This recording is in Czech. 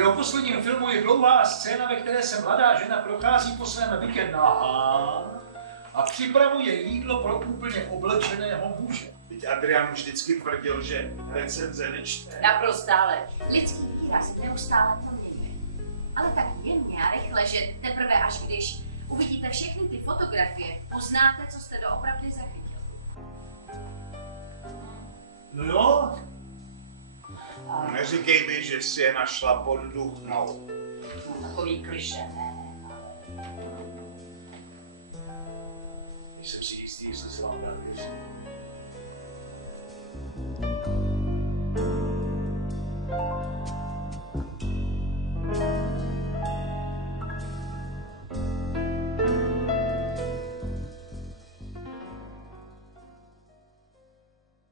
jeho posledním filmu je dlouhá scéna, ve které se mladá žena prochází po svém bytě nahá a připravuje jídlo pro úplně oblečeného muže. Teď Adrian vždycky tvrdil, že recenze nečte. Naprostá lež. Lidský výraz neustále proměňuje. Ale tak jemně a rychle, že teprve až když uvidíte všechny ty fotografie, poznáte, co jste doopravdy zachytil. No jo. Neříkej mi, že si je našla pod duchnou. No, takový klišé, ne?